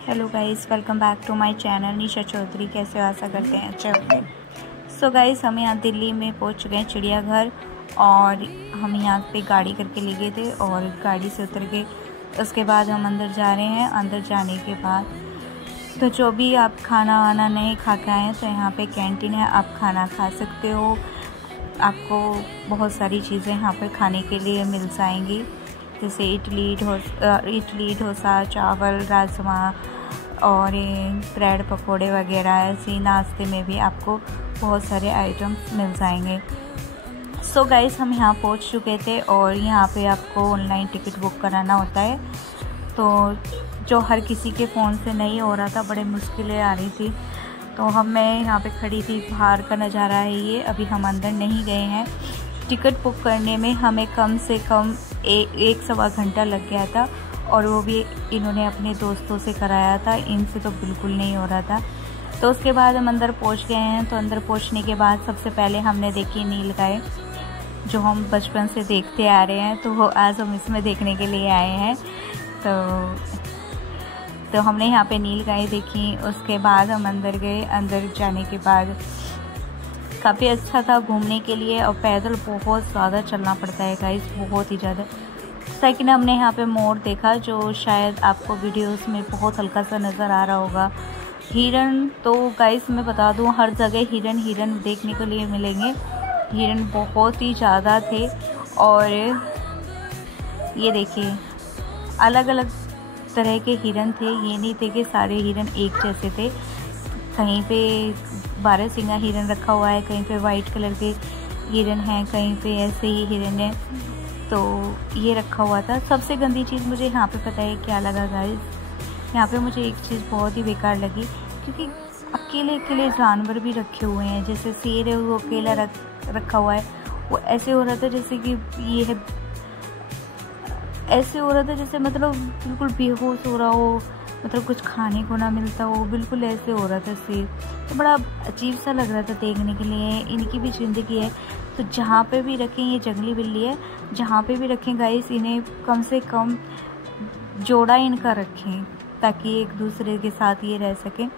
Hello guys, welcome back to my channel Nisha Chaudhary. कैसे हो? आशा करते हैं अच्छे होंगे। सो गाइस, हम यहाँ दिल्ली में पहुँच चुके हैं चिड़ियाघर, और हम यहाँ पे गाड़ी करके ले गए थे और गाड़ी से उतर के उसके बाद हम अंदर जा रहे हैं। अंदर जाने के बाद तो जो भी आप खाना वाना नहीं खा के आए हैं तो यहाँ पे कैंटीन है, आप खाना खा सकते हो। आपको बहुत सारी चीज़ें यहाँ पर खाने के लिए मिल जाएंगी, जैसे इडली डोसा, चावल, राजमा और ब्रेड पकोड़े वगैरह। ऐसे नाश्ते में भी आपको बहुत सारे आइटम्स मिल जाएंगे। सो गाइस, हम यहाँ पहुँच चुके थे और यहाँ पे आपको ऑनलाइन टिकट बुक कराना होता है, तो जो हर किसी के फ़ोन से नहीं हो रहा था, बड़े मुश्किलें आ रही थी। तो मैं यहाँ पे खड़ी थी, बाहर का नज़ारा है ये। अभी हम अंदर नहीं गए हैं। टिकट बुक करने में हमें कम से कम एक सवा घंटा लग गया था, और वो भी इन्होंने अपने दोस्तों से कराया था, इनसे तो बिल्कुल नहीं हो रहा था। तो उसके बाद हम अंदर पहुंच गए हैं। तो अंदर पहुंचने के बाद सबसे पहले हमने देखी नीलगाय, जो हम बचपन से देखते आ रहे हैं, तो वो आज हम इसमें देखने के लिए आए हैं। तो हमने यहाँ पे नीलगाय देखी। उसके बाद हम अंदर गए। अंदर जाने के बाद काफ़ी अच्छा था घूमने के लिए, और पैदल बहुत ज़्यादा चलना पड़ता है गाइस, बहुत ही ज़्यादा। सेकंड, हमने यहाँ पे मोर देखा, जो शायद आपको वीडियोस में बहुत हल्का सा नज़र आ रहा होगा। हिरन तो गाइस मैं बता दूँ, हर जगह हिरन देखने के लिए मिलेंगे। हिरन बहुत ही ज़्यादा थे, और ये देखिए अलग अलग तरह के हिरन थे। ये नहीं थे कि सारे हिरन एक जैसे थे। कहीं पे 12 सिंगा हिरन रखा हुआ है, कहीं पे वाइट कलर के हिरन हैं, कहीं पे ऐसे ही हिरन है। तो ये रखा हुआ था। सबसे गंदी चीज़ मुझे यहाँ पे पता है क्या लगा गाइस, यहाँ पे मुझे एक चीज़ बहुत ही बेकार लगी, क्योंकि अकेले अकेले जानवर भी रखे हुए हैं। जैसे शेर है, वो अकेला रखा हुआ है। वो ऐसे हो रहा था जैसे कि ये है, ऐसे हो रहा था जैसे मतलब बिल्कुल बेहोश हो रहा हो, मतलब कुछ खाने को ना मिलता हो, बिल्कुल ऐसे हो रहा था शेर। तो बड़ा अजीब सा लग रहा था देखने के लिए। इनकी भी ज़िंदगी है, तो जहाँ पे भी रखें, ये जंगली बिल्ली है, जहाँ पे भी रखें गाइस, इन्हें कम से कम जोड़ा इनका रखें, ताकि एक दूसरे के साथ ये रह सकें।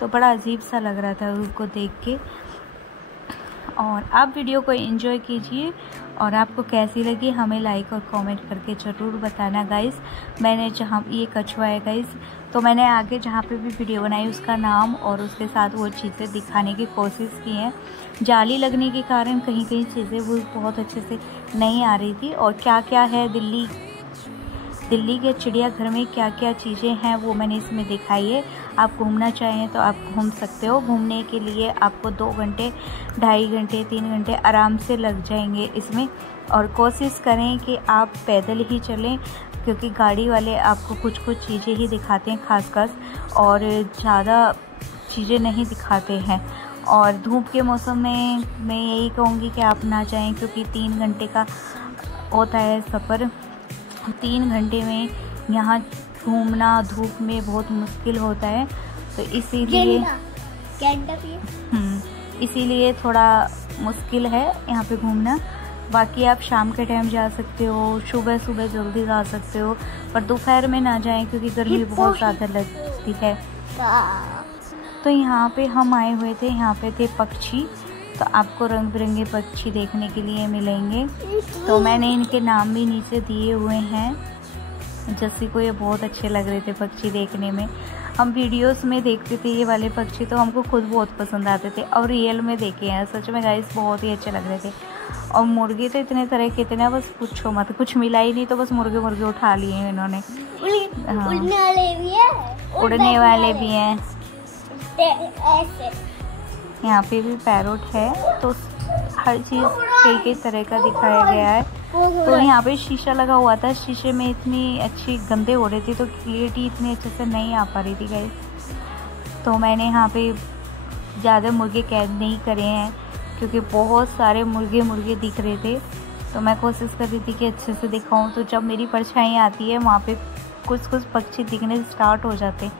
तो बड़ा अजीब सा लग रहा था उनको देख के। और आप वीडियो को एंजॉय कीजिए, और आपको कैसी लगी हमें लाइक और कमेंट करके ज़रूर बताना गाइस। मैंने जहाँ ये कछुआ है गाइस, तो मैंने आगे जहाँ पे भी वीडियो बनाई उसका नाम और उसके साथ वो चीज़ें दिखाने की कोशिश की है। जाली लगने के कारण कहीं कहीं चीज़ें वो बहुत अच्छे से नहीं आ रही थी। और क्या क्या है दिल्ली के चिड़ियाघर में क्या क्या चीज़ें हैं वो मैंने इसमें दिखाई है। आप घूमना चाहें तो आप घूम सकते हो। घूमने के लिए आपको 2 घंटे, 2.5 घंटे, 3 घंटे आराम से लग जाएंगे इसमें। और कोशिश करें कि आप पैदल ही चलें, क्योंकि गाड़ी वाले आपको कुछ कुछ चीज़ें ही दिखाते हैं खासकर, और ज़्यादा चीज़ें नहीं दिखाते हैं। और धूप के मौसम में मैं यही कहूँगी कि आप ना जाएं, क्योंकि 3 घंटे का होता है सफ़र। 3 घंटे में यहाँ घूमना धूप में बहुत मुश्किल होता है, तो इसीलिए थोड़ा मुश्किल है यहाँ पे घूमना। बाकी आप शाम के टाइम जा सकते हो, सुबह सुबह जल्दी जा सकते हो, पर दोपहर में ना जाएं, क्योंकि गर्मी बहुत ज़्यादा लगती है। तो यहाँ पे हम आए हुए थे, यहाँ पे थे पक्षी, तो आपको रंग बिरंगे पक्षी देखने के लिए मिलेंगे। तो मैंने इनके नाम भी नीचे दिए हुए हैं। जैसे को ये बहुत अच्छे लग रहे थे पक्षी देखने में। हम वीडियोस में देखते थे ये वाले पक्षी, तो हमको खुद बहुत पसंद आते थे, और रियल में देखे हैं सच में गाइस, बहुत ही अच्छे लग रहे थे। और मुर्गे तो इतने तरह के थे ना, बस पूछो मत, कुछ मिला ही नहीं, तो बस मुर्गे उठा लिए हैं इन्होंने। हाँ, उड़ने वाले भी हैं। यहाँ पे भी पैरोट है, तो हर चीज़ कई तरह का दिखाया गया है। तो यहाँ पे शीशा लगा हुआ था, शीशे में इतनी अच्छी गंदे हो रही थी, तो क्लियरिटी इतनी अच्छे से नहीं आ पा रही थी गाइस। तो मैंने यहाँ पे ज़्यादा मुर्गे कैद नहीं करे हैं, क्योंकि बहुत सारे मुर्गे दिख रहे थे। तो मैं कोशिश कर रही थी कि अच्छे से दिखाऊं। तो जब मेरी परछाई आती है, वहाँ पे कुछ पक्षी दिखने स्टार्ट हो जाते,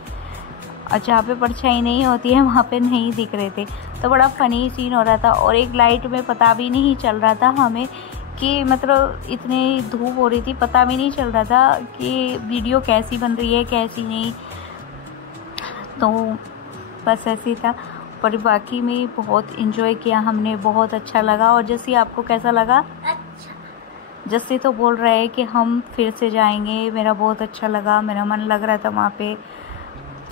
और जहाँ पे परछाई नहीं होती है वहाँ पे नहीं दिख रहे थे। तो बड़ा फ़नी सीन हो रहा था, और एक लाइट में पता भी नहीं चल रहा था हमें कि मतलब इतनी धूप हो रही थी, पता भी नहीं चल रहा था कि वीडियो कैसी बन रही है कैसी नहीं। तो बस ऐसे ही था। पर बाकी में बहुत इन्जॉय किया हमने, बहुत अच्छा लगा। और जैसे आपको कैसा लगा? अच्छा। जैसे तो बोल रहे हैं कि हम फिर से जाएंगे, मेरा बहुत अच्छा लगा, मेरा मन लग रहा था वहाँ पे।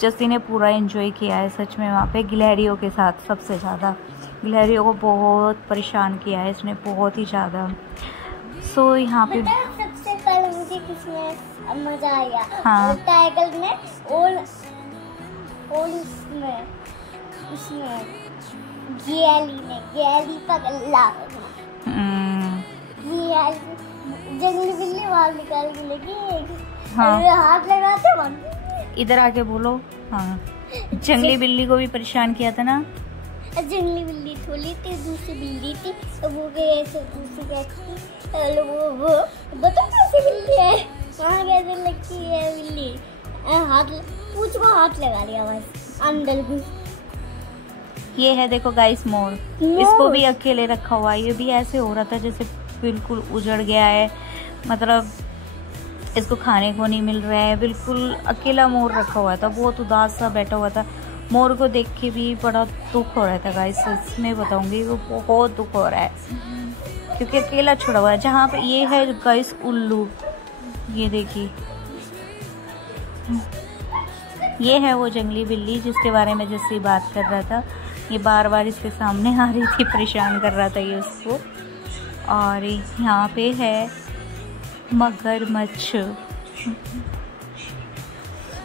जस्सी ने पूरा एंजॉय किया है सच में वहाँ पे गिलहरियों के साथ। सबसे ज़्यादा गिलहरियों को बहुत परेशान किया है इसने, बहुत ही ज़्यादा। सो यहाँ पे सबसे पहले मुझे किसमें मज़ा आया? हाँ, टाइगर में और उसमें गैली पगला जंगली बिल्ली बाहर निकाल के लगी। हाँ, हाथ लगाते वहाँ इधर आके बोलो। हाँ, जंगली बिल्ली को भी परेशान किया था ना। जंगली बिल्ली थोड़ी थी, दूसरी बिल्ली थी, तो वो कैसे दूसरी कैसी वो बताओ कैसी बिल्ली है, वहाँ कैसे लगती है बिल्ली। हाथ पूछ को हाथ लगा लिया बस अंदर भी। ये है देखो गाइस मोर, इसको भी अकेले रखा हुआ है। ये भी ऐसे हो रहा था जैसे बिल्कुल उजड़ गया है, मतलब इसको खाने को नहीं मिल रहा है। बिल्कुल अकेला मोर रखा हुआ था, बहुत उदास सा बैठा हुआ था। मोर को देख के भी बड़ा दुख हो रहा था गाइस, सच में बताऊंगी वो बहुत दुख हो रहा है क्योंकि अकेला छुड़ा हुआ है। जहाँ पे ये है गाइस उल्लू, ये देखिए, ये है वो जंगली बिल्ली जिसके बारे में जैसे बात कर रहा था। ये बार बार इसके सामने आ रही थी, परेशान कर रहा था ये उसको। और यहाँ पे है मगरमच्छ,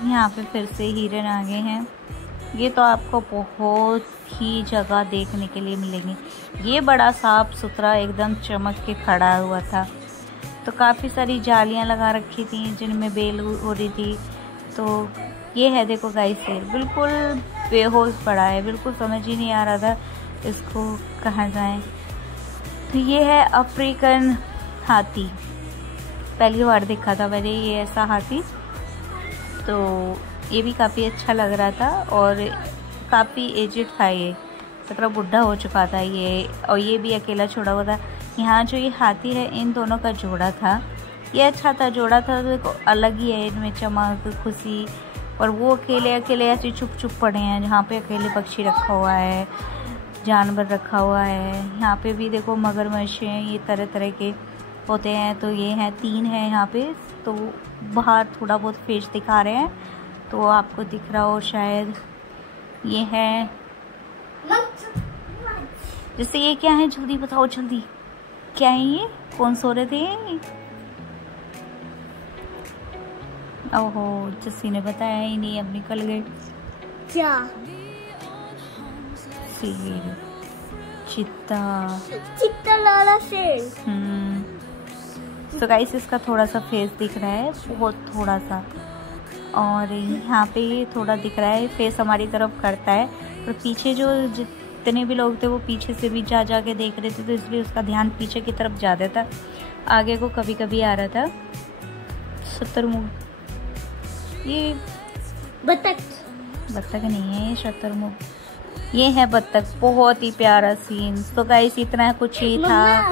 यहाँ पे फिर से हिरन आ गए हैं। ये तो आपको बहुत ही जगह देखने के लिए मिलेंगे। ये बड़ा साफ सुथरा एकदम चमक के खड़ा हुआ था। तो काफ़ी सारी जालियाँ लगा रखी थी जिनमें बेल हो रही थी। तो ये है देखो गाइस शेर, बिल्कुल बेहोश पड़ा है, बिल्कुल समझ ही नहीं आ रहा था इसको कहाँ जाएं। तो ये है अफ्रीकन हाथी, पहली बार देखा था मैंने ये ऐसा हाथी। तो ये भी काफ़ी अच्छा लग रहा था और काफ़ी एजिड था, ये मतलब बुढ़ा हो चुका था ये। और ये भी अकेला छोड़ा हुआ था। यहाँ जो ये हाथी है इन दोनों का जोड़ा था, ये अच्छा था, जोड़ा था तो अलग ही है, इनमें चमक खुशी। और वो अकेले अकेले ऐसे चुप चुप पड़े हैं। जहाँ पे अकेले पक्षी रखा हुआ है, जानवर रखा हुआ है। यहाँ पे भी देखो मगरमच्छ हैं, ये तरह तरह के होते हैं। तो ये हैं 3 हैं यहाँ पे। तो बाहर थोड़ा बहुत फेस दिखा रहे हैं तो आपको दिख रहा हो शायद। ये है जैसे, ये क्या है जल्दी बताओ जल्दी, क्या है ये? कौन सो रहे थे? ओहो, जस्सी ने बताया ही नहीं, अब निकल गए। क्या? शेर, चित्ता लाला शेर। तो गाइस इसका थोड़ा सा फेस दिख रहा है, बहुत थोड़ा सा। और यहाँ पे थोड़ा दिख रहा है, फेस हमारी तरफ करता है। और पीछे जो जितने भी लोग थे वो पीछे से भी जा के देख रहे थे, तो इसलिए उसका ध्यान पीछे की तरफ ज़्यादा था, आगे को कभी कभी आ रहा था। शतरमुर्ग, ये बत्तख नहीं है, ये शतरमुर्ग। ये है बत्तख, बहुत ही प्यारा सीन। तो गाइस इतना कुछ ही था।